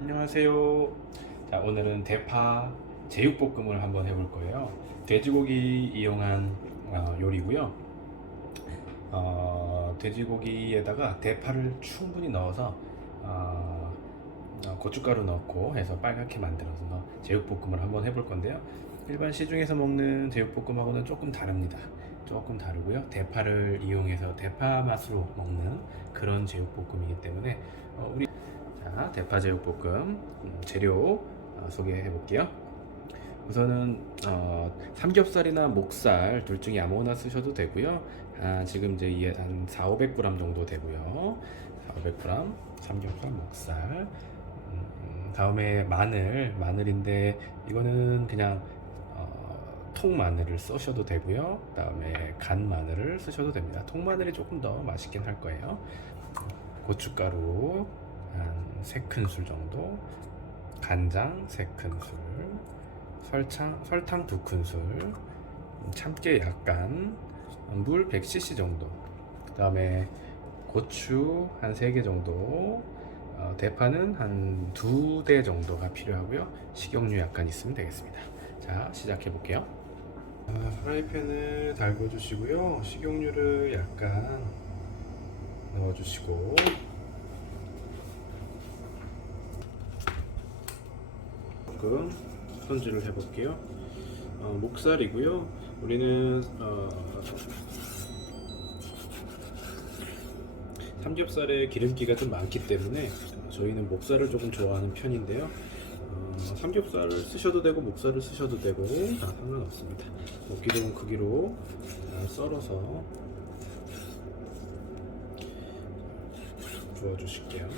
안녕하세요. 자, 오늘은 대파 제육볶음을 한번 해볼 거예요. 돼지고기 이용한 어, 요리고요. 어, 돼지고기에다가 대파를 충분히 넣어서 어, 어, 고춧가루 넣고 해서 빨갛게 만들어서 제육볶음을 한번 해볼 건데요. 일반 시중에서 먹는 제육볶음하고는 조금 다릅니다. 조금 다르고요. 대파를 이용해서 대파 맛으로 먹는 그런 제육볶음이기 때문에 어, 우리 자, 대파 제육볶음 음, 재료 어, 소개해 볼게요. 우선은 어, 삼겹살이나 목살 둘 중에 아무거나 쓰셔도 되고요. 아, 지금 이제 이게 한 4, 500g 정도 되고요. 4, 500g 삼겹살, 목살. 음, 다음에 마늘, 마늘인데 이거는 그냥 어, 통 마늘을 쓰셔도 되고요. 다음에 간 마늘을 쓰셔도 됩니다. 통 마늘이 조금 더 맛있긴 할 거예요. 고춧가루 한 3큰술 정도, 간장 3큰술, 설탕, 설탕 2큰술, 참깨 약간, 물 100cc 정도, 그 다음에 고추 한 3개 정도, 어, 대파는 한 2대 정도가 필요하고요. 식용유 약간 있으면 되겠습니다. 자, 시작해 볼게요. 프라이팬을 달궈 주시고요. 식용유를 약간 넣어 주시고 조금 손질을 해볼게요. 어, 목살이고요. 우리는 어, 삼겹살에 기름기가 좀 많기 때문에 저희는 목살을 조금 좋아하는 편인데요. 어, 삼겹살을 쓰셔도 되고 목살을 쓰셔도 되고 다 상관없습니다. 먹기 좋은 크기로 잘 썰어서 부어주실게요.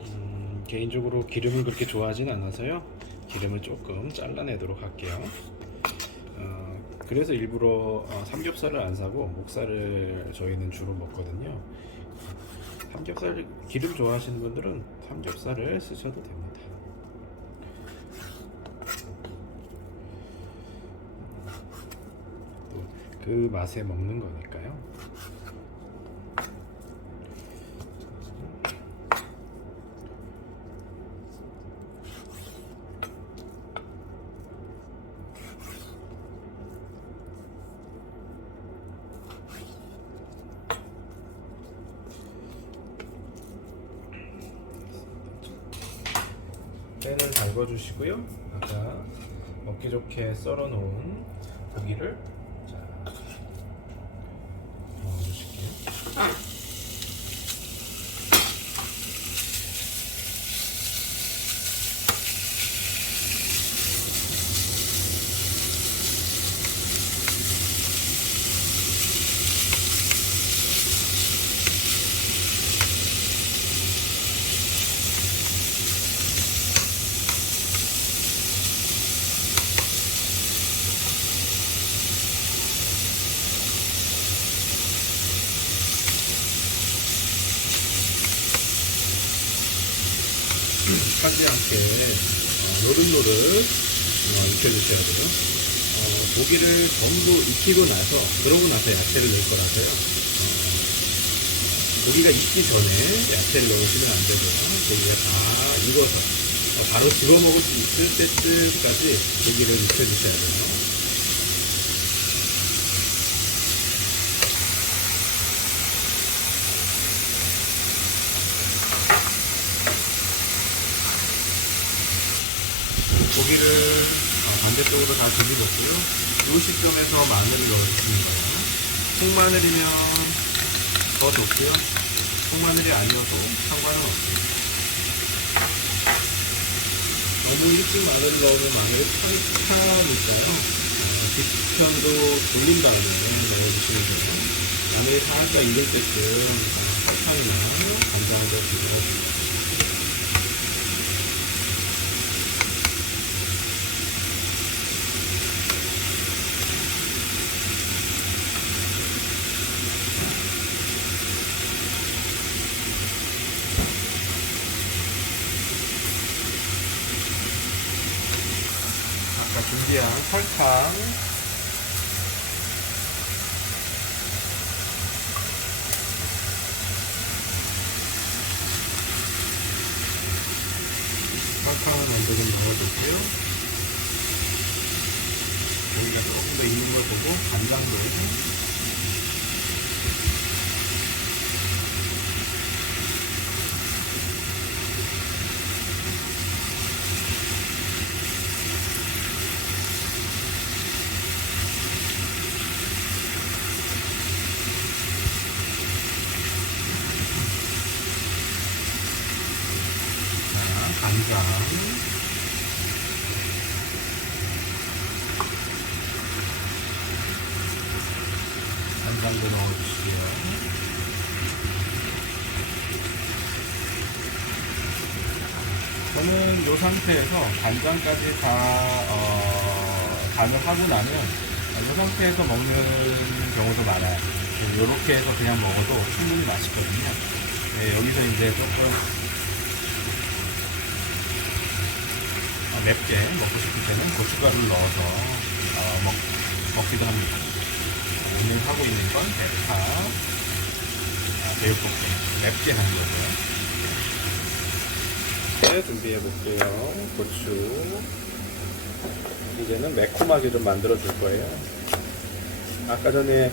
음, 개인적으로 기름을 그렇게 좋아하진 않아서요. 기름을 조금 잘라내도록 할게요. 어, 그래서 일부러 어, 삼겹살을 안 사고 목살을 저희는 주로 먹거든요. 삼겹살 기름 좋아하시는 분들은 삼겹살을 쓰셔도 됩니다. 또그 맛에 먹는 거니까요. 팬을 달궈주시고요. 아까 먹기 좋게 썰어놓은 고기를 자, 넣어주실게요. 타지 않게 어, 노릇노릇 어, 익혀주셔야 돼요. 어, 고기를 전부 익히고 나서 그러고 나서 야채를 넣을 거라서요. 어, 고기가 익기 전에 야채를 넣으시면 안 되고요. 고기가 다 익어서 어, 바로 집어 먹을 수 있을 때쯤까지 고기를 익혀주셔야 돼요. 고기를 어, 반대쪽으로 다 돌려놓고요. 이 시점에서 마늘을 넣어주시는 거예요. 통마늘이면 더 좋고요. 통마늘이 아니어도 상관은 없습니다. 너무 일찍 마늘을 넣으면 마늘이 타니- 타니까요. 어, 뒤편으로 돌린 다음에 넣어주시면 돼요. 마늘이 살짝 익을 때쯤 어, 설탕이나 간장을 넣어주세요. 아까 준비한 설탕. 설탕을 먼저 좀 넣어주고요. 여기가 조금 더 익는 걸 보고 간장도 자, 간장 간장도 넣어주시고요 저는 이 상태에서 간장까지 다 어, 간을 하고 나면 이 상태에서 먹는 경우도 많아요. 이렇게 해서 그냥 먹어도 충분히 맛있거든요. 네, 여기서 이제 조금 맵게 먹고 싶을 때는 고춧가루를 넣어서 어, 먹, 먹기도 합니다. 오늘 하고 있는 건 대파, 아, 제육볶음, 맵게 하는 거고요. 네, 준비해 볼게요. 고추. 이제는 매콤하게 좀 만들어 줄 거예요. 아까 전에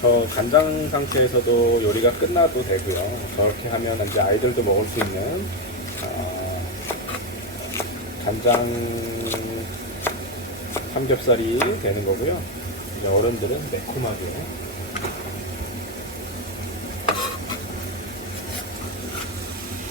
저 간장 상태에서도 요리가 끝나도 되고요. 저렇게 하면 이제 아이들도 먹을 수 있는 어, 간장 삼겹살이 되는 거고요. 이제 어른들은 매콤하게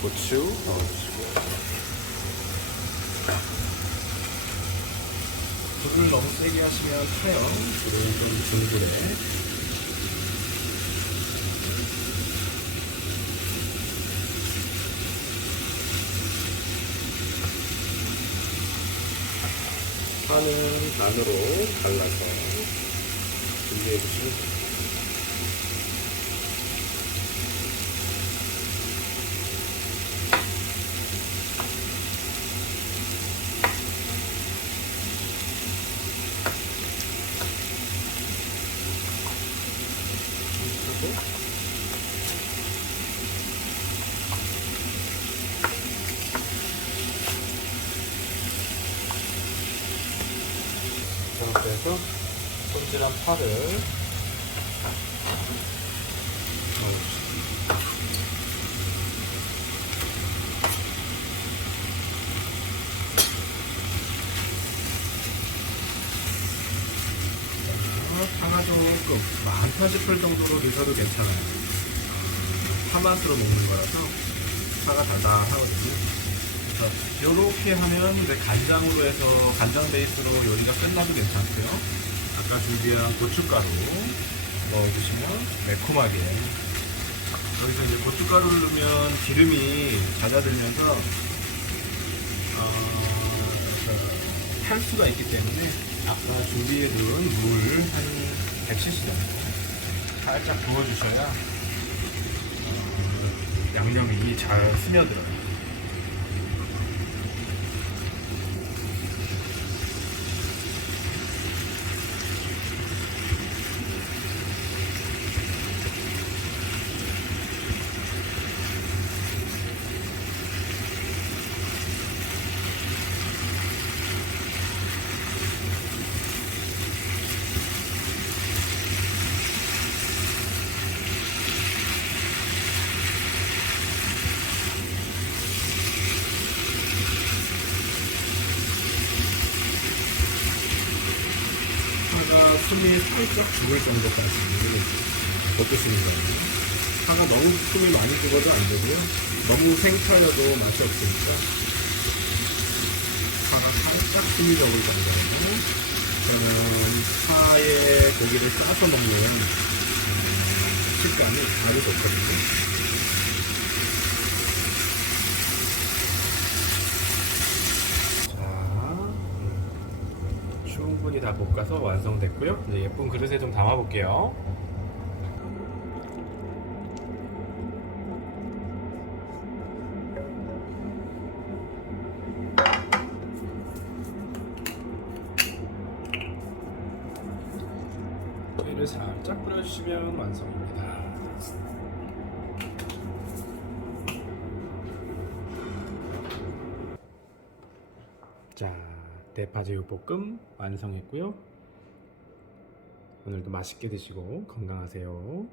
고추 넣어주시고 불을 너무 세게 하시면 타요. 불은 좀 중불에 파는 반으로 갈라서 준비해 주시면 됩니다. 이 상태에서 손질한 파를 파가 조금 많다 싶을 정도로 드셔도 괜찮아요. 파 맛으로 먹는 거라서 파가 달달하거든요. 이렇게 하면 이제 간장으로 해서 간장 베이스로 요리가 끝나도 괜찮고요. 아까 준비한 고춧가루 넣어주시면 매콤하게 여기서 이제 고춧가루를 넣으면 기름이 잦아들면서 어, 그탈 수가 있기 때문에 아까 준비해둔 물 한 100cc 정도 살짝 부어주셔야 어, 양념이 잘 스며들어요. 파가 숨이 살짝 죽을 정도까지 거예요. 파가 너무 숨이 많이 죽어도 안 되고요. 너무 생타여도 맛이 없으니까 살짝 힘이 적을 정도로 저는 파에 고기를 싸서 먹는 음, 식감이 아주 좋거든요. 자, 음, 충분히 다 볶아서 완성됐고요. 이제 예쁜 그릇에 좀 담아볼게요. 깨를 살짝 뿌려주시면 완성입니다. 자, 대파 제육볶음 완성했고요. 오늘도 맛있게 드시고 건강하세요.